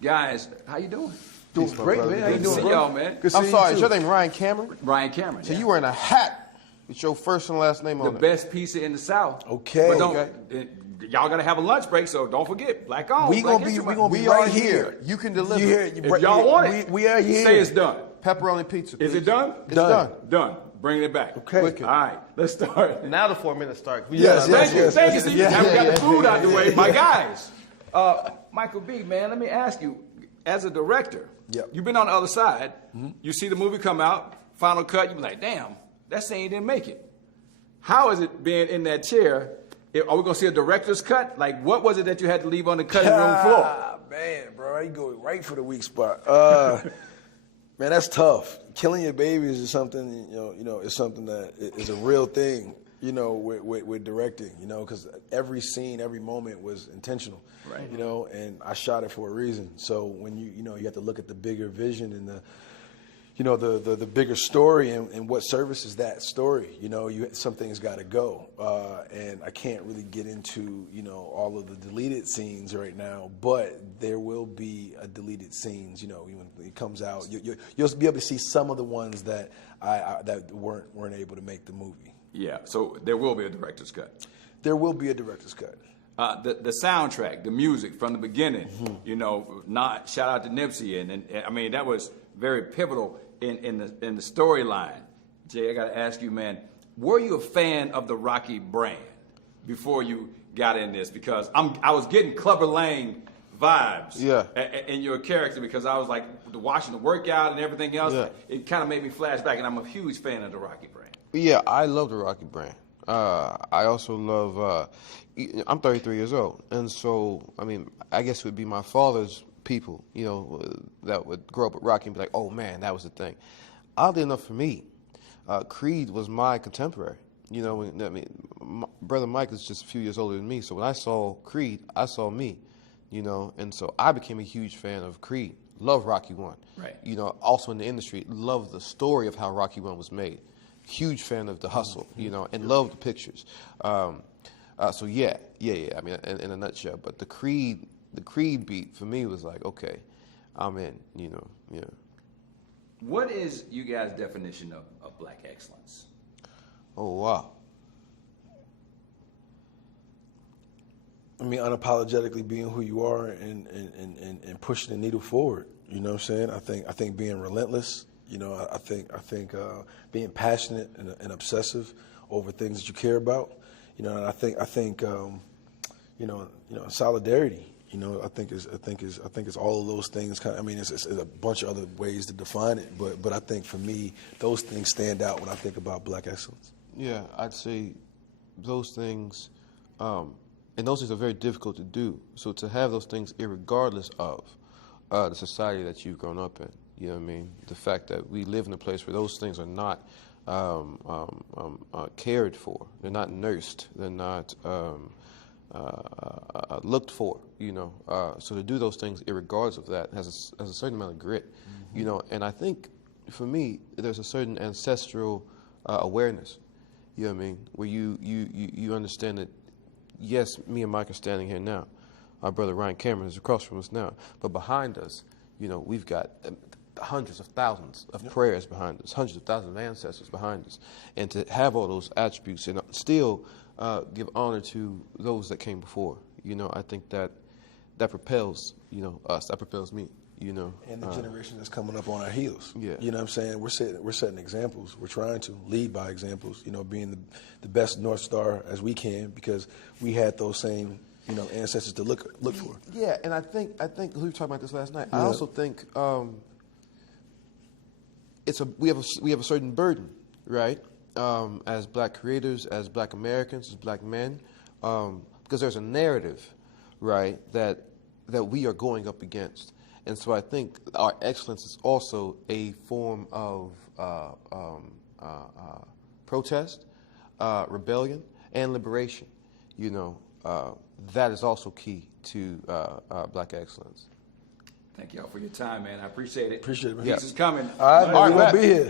Guys, how you doing? Doing great, man. How you Good to doing, see bro? y'all, man. Good to I'm see sorry, you is too. your name Ryan Cameron? Ryan Cameron. So yeah. you wearing a hat with your first and last name The on it. best pizza in the South. Okay. But don't, Okay. y'all gotta have a lunch break, so don't forget, Black on. We Black gonna be History Month. right are here. here. You can deliver. You hear, If y'all want it, we are here. say it's done. Pepperoni pizza. Is please. it done? It's Done. done. Done. Bring it back. Okay. Wicked. All right, let's start. Now the 4 minutes start. Yes, Thank you, yes, thank you. yes, See, yes, now we got yes, the food yes, out the yes, way. yes. My guys, Michael B, man, let me ask you, as a director, Yep. you've been on the other side. You see the movie come out, final cut, you be like, damn, that scene didn't make it. How is it being in that chair? Are we gonna see a director's cut? Like, what was it that you had to leave on the cutting room floor? Ah, man, bro, you go right for the weak spot. Man, that's tough. Killing your babies is something, it's something that is a real thing, with directing, because every scene, every moment was intentional, Right. and I shot it for a reason. So when you have to look at the bigger vision and the bigger story and what services that story. Some things got to go, and I can't really get into all of the deleted scenes right now. But there will be a deleted scenes. When it comes out, you'll be able to see some of the ones that that weren't able to make the movie. Yeah, so there will be a director's cut. There will be a director's cut. The soundtrack, the music from the beginning, not shout out to Nipsey, and I mean that was very pivotal in the storyline. Jay, I got to ask you, man, were you a fan of the Rocky brand before you got in this? Because I was getting Clubber Lang vibes, in your character, because I was like watching the workout and everything else. Yeah. It kind of made me flash back, and I'm a huge fan of the Rocky brand. Yeah, I love the Rocky brand. I also love, I'm 33 years old, and so, I mean, I guess it would be my father's people, that would grow up with Rocky and be like, oh man, that was the thing. Oddly enough for me, Creed was my contemporary. My brother Mike is just a few years older than me, so when I saw Creed, I saw me, and so I became a huge fan of Creed. Love Rocky 1. Right. Also in the industry, love the story of how Rocky 1 was made. Huge fan of the hustle, and love the pictures. So yeah. I mean, in a nutshell. But the Creed beat for me was like, okay, I'm in. What is you guys' definition of black excellence? Oh wow. I mean, unapologetically being who you are and pushing the needle forward. You know what I'm saying? I think being relentless. I think being passionate and obsessive over things that you care about. And I think solidarity. I think it's all of those things. I mean, it's a bunch of other ways to define it, but I think for me, those things stand out when I think about black excellence. Yeah, I'd say those things, and those things are very difficult to do. So to have those things, irregardless of the society that you've grown up in, you know what I mean? The fact that we live in a place where those things are not cared for, they're not nursed, they're not looked for, So to do those things, irregardless of that, has a certain amount of grit, And I think, for me, there's a certain ancestral awareness, you know what I mean, where you understand that, yes, me and Mike are standing here now. Our brother Ryan Cameron is across from us now, but behind us, we've got hundreds of thousands of prayers behind us, hundreds of thousands of ancestors behind us, and to have all those attributes and still give honor to those that came before, I think that propels, us, that propels me, And the generation that's coming up on our heels. Yeah. You know what I'm saying? We're setting examples. We're trying to lead by examples, being the best North Star as we can, because we had those same ancestors to look for. Yeah, and I think we were talking about this last night. I also think we have a certain burden, right? As black creators, as black Americans, as black men, because there's a narrative, right, that we are going up against, and so I think our excellence is also a form of protest, rebellion, and liberation. That is also key to black excellence. Thank y'all for your time, man. I appreciate it. Appreciate it, man. Peace is coming. All right, All right, we're going to be here.